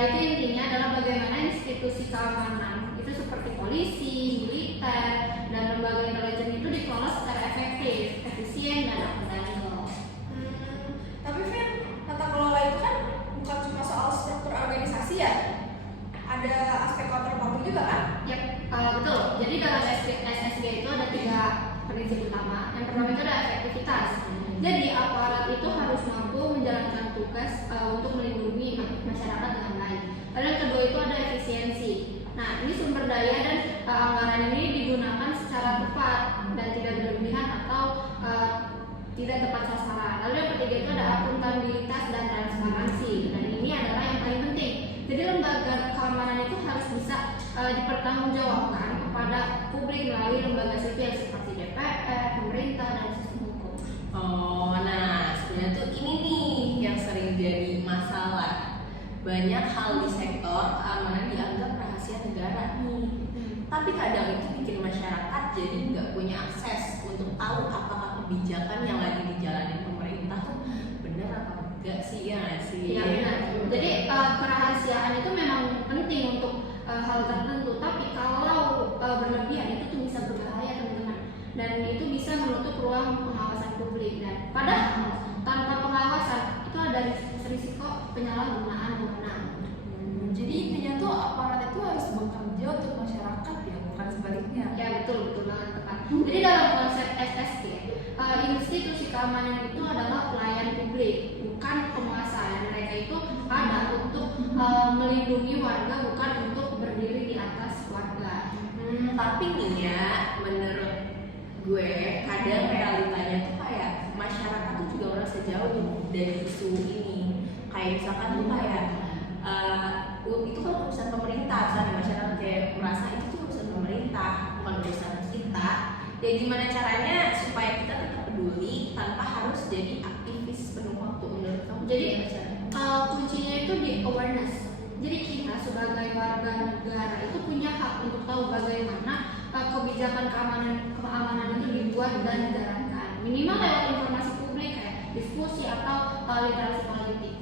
Itu intinya adalah bagaimana institusi keamanan itu seperti polisi, militer, dan lembaga intelijen itu dikelola secara efektif, efisien, dan akuntabel. Tapi Vin, tata kelola itu kan bukan cuma soal struktur organisasi ya? Ada aspek kontraproduktif juga kan? Yap, betul. Jadi dalam SSG itu ada 3 prinsip utama. Yang pertama itu ada efektivitas. Jadi aparat itu harus mampu menjalankan tugas untuk melindungi masyarakat dengan baik. Lalu yang kedua itu ada efisiensi. Nah, ini sumber daya dan anggaran ini digunakan secara tepat dan tidak berlebihan atau tidak tepat sasaran. Lalu yang ketiga itu ada akuntabilitas dan transparansi. Dan ini adalah yang paling penting. Jadi lembaga keamanan itu harus bisa dipertanggungjawabkan kepada publik melalui lembaga sipil seperti DPR, pemerintah, dan sistem hukum. Oh, nah sebenarnya tuh ini nih yang sering jadi masalah. Banyak hal di sektor keamanan dianggap rahasia negara nih. Tapi kadang itu bikin masyarakat jadi nggak punya akses untuk tahu apakah kebijakan yang lagi dijalanin pemerintah tuh benar atau enggak sih, ya nggak sih? Iya benar. Jadi kerahasiaan itu memang penting untuk hal tertentu, tapi kalau berlebihan itu tuh bisa berbahaya teman-teman. Dan itu bisa menutup ruang pengawasan publik. Dan padahal tanpa pengawasan itu ada risiko penyalahgunaan wewenang. Jadi intinya tuh aparat itu harus bekerja untuk masyarakat ya, bukan sebaliknya. Ya betul banget tepat. Jadi dalam konsep SSG, institusi keamanan itu adalah pelayan publik, bukan penguasa. Dan mereka itu ada untuk melindungi warga, bukan untuk berdiri di atas warga. Tapi nih ya, menurut gue kadang realitanya tuh kayak masyarakat tuh juga merasa jauh dari isu ini. Kayak misalkan tuh kayak itu kan urusan pemerintah, misalnya masyarakat kayak merasa itu tuh urusan pemerintah, bukan urusan kita. Ya gimana caranya supaya kita tetap peduli tanpa harus jadi aktivis penuh waktu menurut kamu? Jadi kuncinya itu di awareness. Jadi kita sebagai warga negara itu punya hak untuk tahu bagaimana kebijakan keamanan itu dibuat dan dijalankan. Minimal lewat informasi publik kayak diskusi atau literasi politik.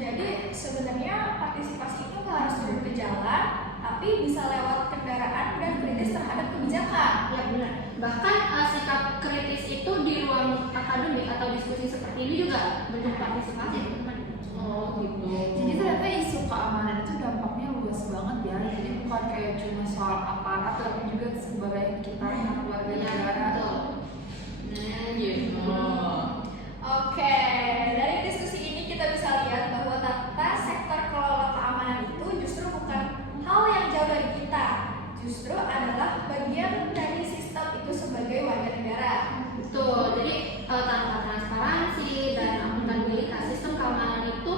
Jadi sebenarnya partisipasi itu nggak harus turun ke jalan, tapi bisa lewat kendaraan dan kritis terhadap kebijakan. Ya benar. Bahkan sikap kritis itu di ruang akademik atau diskusi seperti ini juga bentuk partisipasi, teman-teman. Oh gitu. Jadi ternyata isu keamanan itu dampaknya luas banget ya. Jadi bukan kayak cuma soal aparat, tapi juga sebagai kita anak warga negara. Betul. Gitu. Oke, dari diskusi ini kita bisa lihat bahwa tata sektor kelola keamanan itu justru bukan hal yang jauh dari kita, justru adalah bagian dari sistem itu sebagai warga negara. Betul. Jadi tanpa transparansi dan akuntabilitas, sistem keamanan itu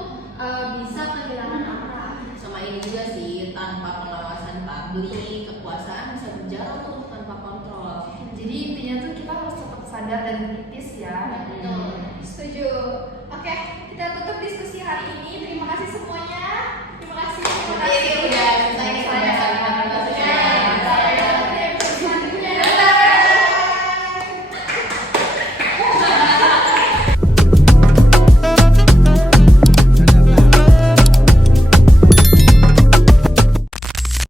bisa kehilangan arah. Sama ini juga sih, tanpa pengawasan publik, kekuasaan bisa berjalan tuh tanpa kontrol. Jadi intinya tuh kita harus tetap sadar dan kritis ya. Betul. Setuju. Oke, kita tutup diskusi hari ini. Terima kasih semuanya. Terima kasih. Jadi udah selesai nih.